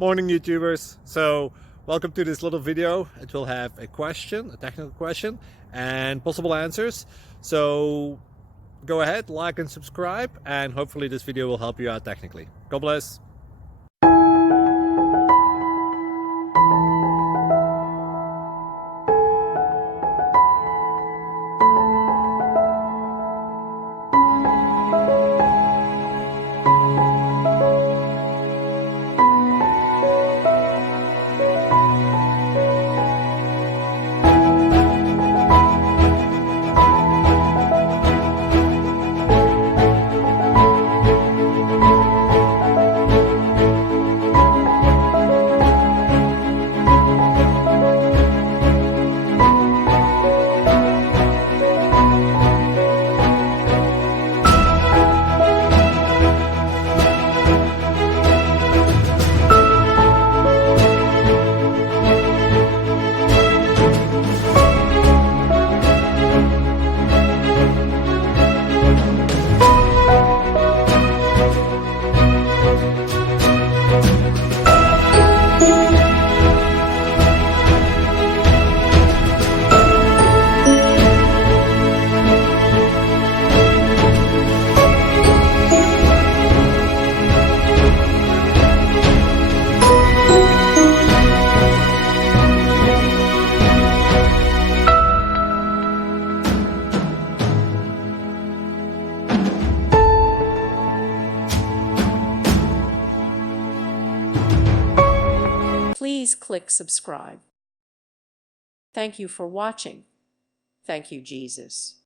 Morning YouTubers. So welcome to this little video. It will have a question, a technical question, and possible answers. So go ahead, like and subscribe, and hopefully this video will help you out technically. God bless. Please click subscribe. Thank you for watching. Thank you, Jesus.